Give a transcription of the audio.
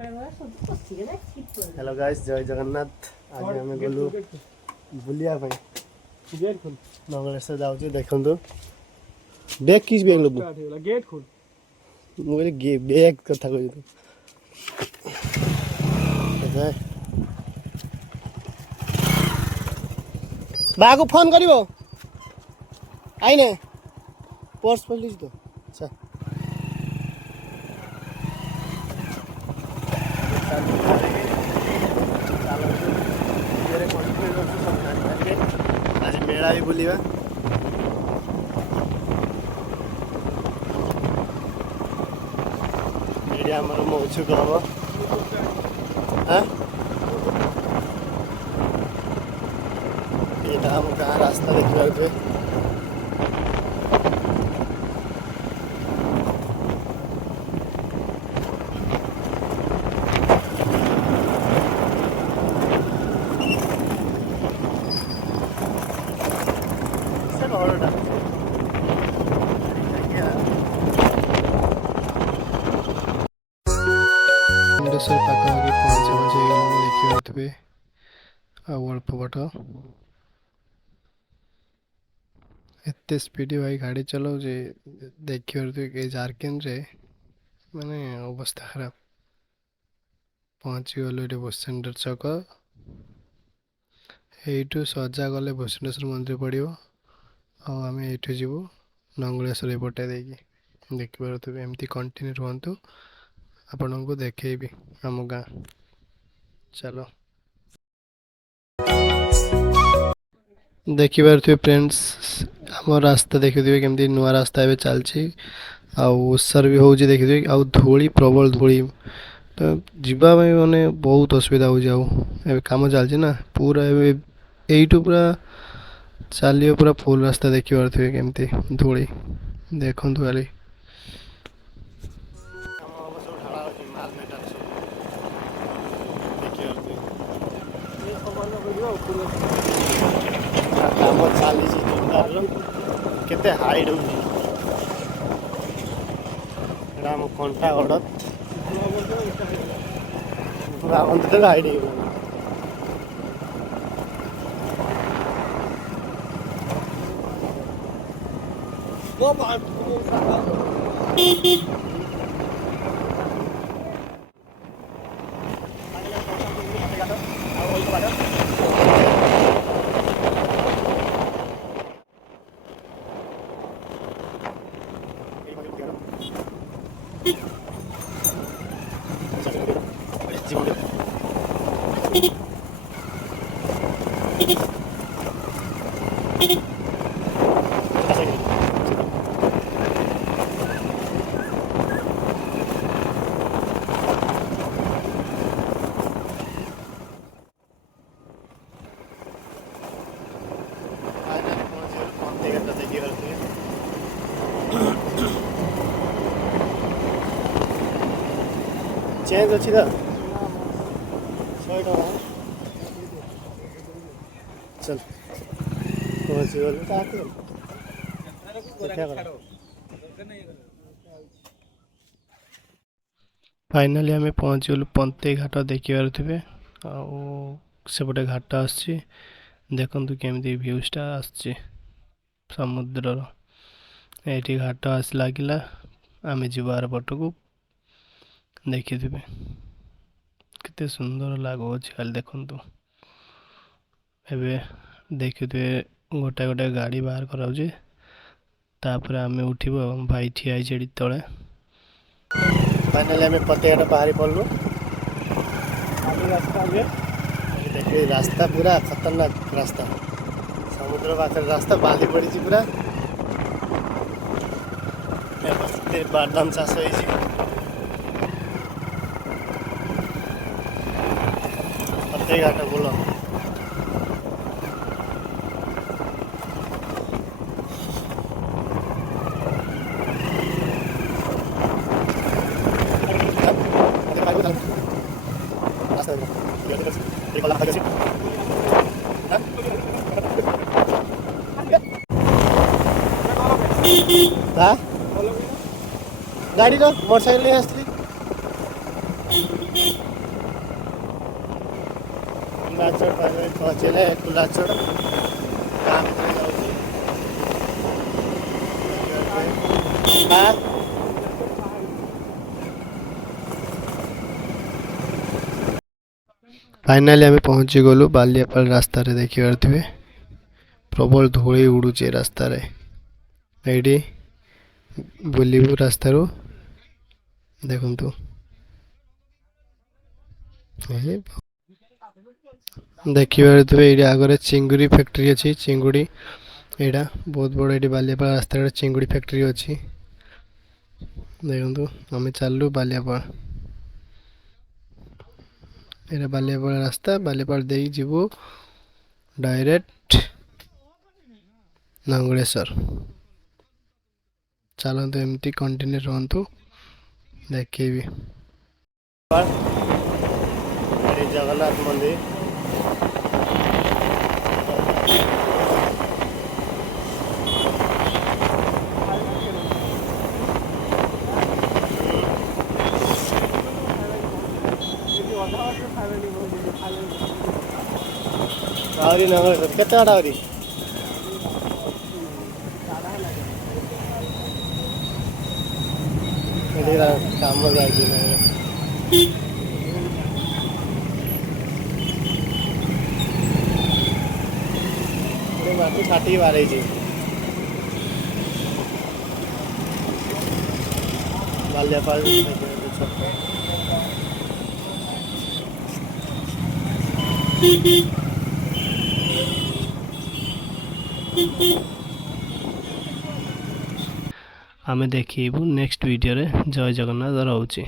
Hello guys जय जगन्नाथ। आज आम गलु बुलिया नगलेश्वर जाऊँ देखु बैग किस बैग लो गेट खोल मुझे बैग कथा कह बा को फोन कर आईने पर्स पड़ी तो अच्छा आज मेला भी बुलवा मीडिया आमर मौचुक हम यहाँ आम गाँ रास्ता देखिए पाखापाखि पहुँचे देखिए अल्प बाट एत स्पीड भाई गाड़ी चलाऊ देखिए झारखंड रे माने अवस्था खराब पहुँची गलु ये बस स्टैंड छक यू सजा गले भुवनेश्वर मंदिर पड़ो आम यू जीव नंगलेश्वर पटे देखिए एमती कंटिन्यू रुहतु आपण को देखेबी आम गाँ चलो देखिए फ्रेंड्स आम रास्ता देखिए केमती नुआ रास्ता एवं चलती आसार भी हो देखिए आ धूली प्रबल धूली तो जीवाई माने बहुत असुविधा हो कम चलती ना पूरा यू पूरा चलिए पूरा फुल रास्ता देखिए केमती धूली देखु खाली केते हाइट हो कंटा गड़ हाइट चेंज अच्छी था 100 टका चल फाइनाली आम पहुँची गलु पंते घाट देखिबार थे सेपटे घाट आसी देखु केमती भ्यूजटा आसची समुद्र ये घाट आस लगिला आम जीवार पट को देखिए केते सुंदर लगुच खाली देखु एबे देखिए गोटे गोटे गाड़ी बाहर करापर आम उठू भाई ठिया तले फाइनाली आम पतेघाट बाहरी पड़लु रास्ता देखिए रास्ता पूरा खतरनाक रास्ता समुद्र पाखे रास्ता बाली पड़ी पूरा बादाम चाष हो घाट बोल गाड़ी मोटरसाइकिल नहीं आसती କୁଲାଚଡ଼ ପାଖରେ ପହଞ୍ଚିଲେ କୁଲାଚଡ଼ ଗାଁ ଭିତରେ ଯାଉଛି। ଫାଇନାଲି ଆମେ ପହଞ୍ଚିଗଲୁ ବାଲିଆପାଳ ରାସ୍ତାରେ। ଦେଖିପାରୁଥିବେ ପ୍ରବଳ ଧୂଳି ଉଡ଼ୁଛି ରାସ୍ତାରେ। ଏଇଠି ବୁଲିବୁ ରାସ୍ତାରୁ ଦେଖନ୍ତୁ। ଦେଖିପାରୁଥିବେ ଏଇଠି ଆଗରେ ଚିଙ୍ଗୁଡ଼ି ଫ୍ୟାକ୍ଟ୍ରି ଅଛି। ଚିଙ୍ଗୁଡ଼ି ଏଇଟା ବହୁତ ବଡ଼। ଏଇଠି ବାଲିଆପାଳ ରାସ୍ତାରେ ଚିଙ୍ଗୁଡ଼ି ଫ୍ୟାକ୍ଟ୍ରି ଅଛି। ଦେଖନ୍ତୁ ଆମେ ଚାଲିଲୁ ବାଲିଆପାଳ। ଏଇଟା ବାଲିଆପାଳ ରାସ୍ତା। ବାଲିଆପାଳ ଦେଇକି ଯିବୁ ଡାଇରେକ୍ଟ ନଙ୍ଗଳେଶ୍ୱର। ଚାଲନ୍ତୁ ଏମିତି କଣ୍ଟିନ୍ୟୁ ରୁହନ୍ତୁ, ଦେଖେଇବି। ଏଠି ଜଗନ୍ନାଥ ମନ୍ଦିର। ଆହୁରି ନଙ୍ଗଳେଶ୍ୱର କେତେ ବାଟ ଆହୁରି? ଏଠି କାମ ଚାଲିଛି ମାଟି ଛାଟିକି ବାହାରିଛି। ବାଲିଆପାଳ ଆମେ ଦେଖିବୁ ନେକ୍ସଟ ଭିଡ଼ିଓରେ। ଜୟ ଜଗନ୍ନାଥ ରହୁଛି।